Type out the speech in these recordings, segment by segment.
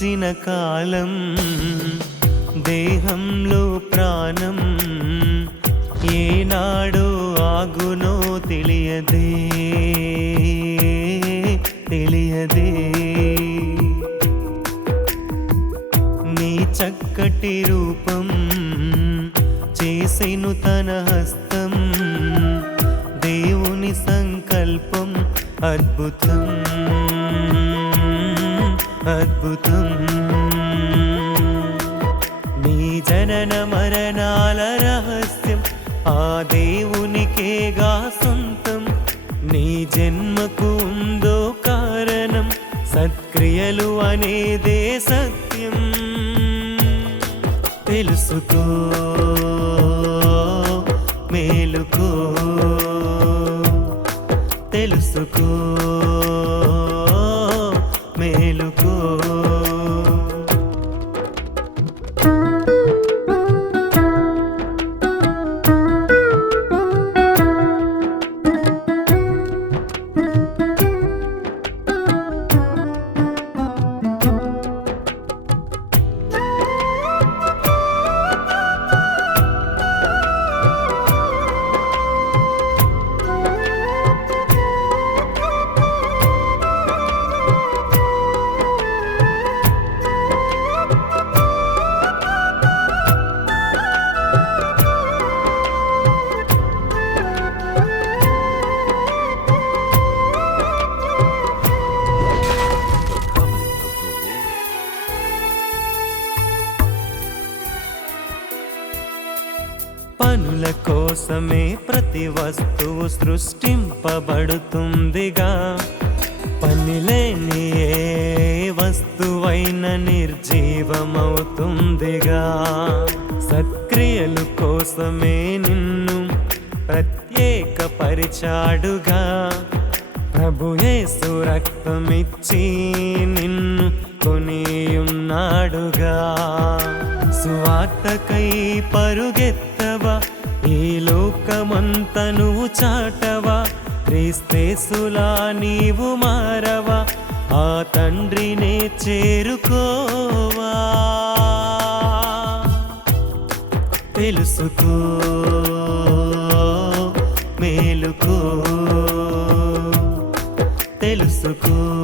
నీకిచ్చిన కాలం దేహంలో ప్రాణం ఏనాడో ఆగునో తెలియదే తెలియదే. నీ చక్కటి రూపం చేసెను తన హస్తం దేవుని సంకల్పం అద్భుతం. అద్భుతం. నీ జనన మరణాల రహస్యం ఆ దేవునికేగా సొంతం. నీ జన్మకు ఉందో కారణం సత్క్రియలు అనేదే సత్యం. తెలుసుకో కోసమే ప్రతి వస్తువు సృష్టింపబడుతుందిగా. పనిలేని ఏ వస్తువైన నిర్జీవమవుతుందిగా. సత్క్రియలు కోసమే నిన్ను ప్రత్యేక పరిచాడుగా. ప్రభుయేసు రక్తమిచ్చి నిన్ను కొనియున్నాడుగా. సువార్తకై పరుగెత్తవా ఈ లోకమంత నువ్వు చాటవా? క్రీస్తేసులా నీవు మారవా? ఆ తండ్రినే చేరుకోవా? తెలుసుకో మేలుకో తెలుసుకో.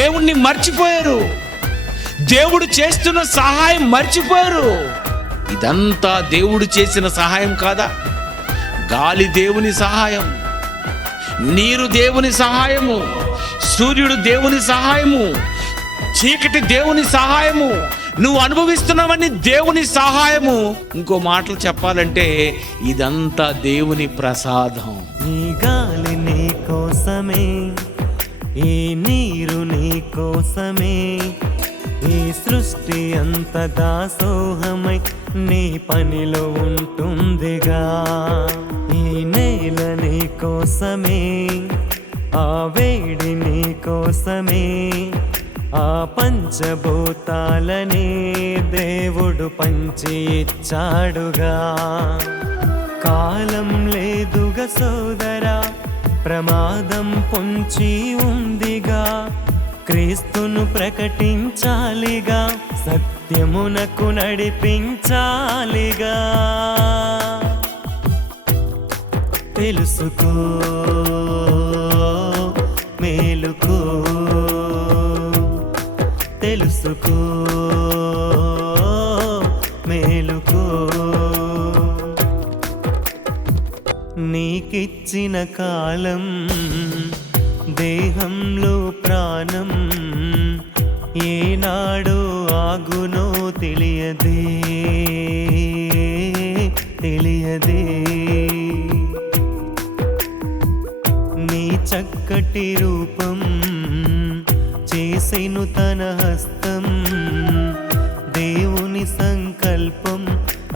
దేవుణ్ణి మర్చిపోయారు. దేవుడు చేస్తున్న సహాయం మర్చిపోయారు. ఇదంతా దేవుడు చేసిన సహాయం కాదా? గాలి దేవుని సహాయం నీరు దేవుని సహాయము సూర్యుడు దేవుని సహాయము చీకటి దేవుని సహాయము నువ్వు అనుభవిస్తున్నావని దేవుని సహాయము. ఇంకో మాటలు చెప్పాలంటే ఇదంతా దేవుని ప్రసాదం. ఈ గాలి నీ కోసమే ఈ నీ కోసమే. ఈ సృష్టి అంత దాసోహమై నీ పనిలో ఉంటుందిగా. ఈ నేల నీ కోసమే ఆ వేడి నీ కోసమే ఆ పంచభూతాలనే దేవుడు పంచి ఇచ్చాడుగా. కాలం లేదుగా సోదరా ప్రమాదం పొంచి ఉందిగా. క్రీస్తును ప్రకటించాలిగా సత్యమునకు నడిపించాలిగా. తెలుసుకో మేలుకో తెలుసుకో మేలుకో. నీకిచ్చిన కాలం దేహంలో ప్రాణం ఏనాడు ఆగునో తెలియదే తెలియదే. నీ చక్కటి రూపం చేసెను తన హస్తం దేవుని సంకల్పం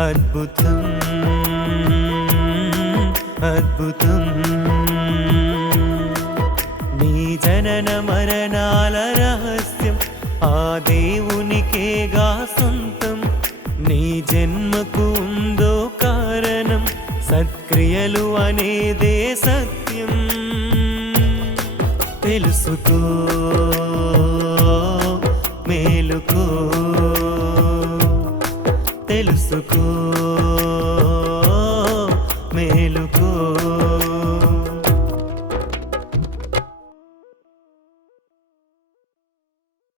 అద్భుతం అద్భుతం. జనన మరణాల రహస్యం. ఆ దేవునికేగా సొంతం. నీ జన్మకు ఉందో కారణం. సత్క్రియలు అనేదే సత్యం. తెలుసుకో మేలుకో. తెలుసుకో.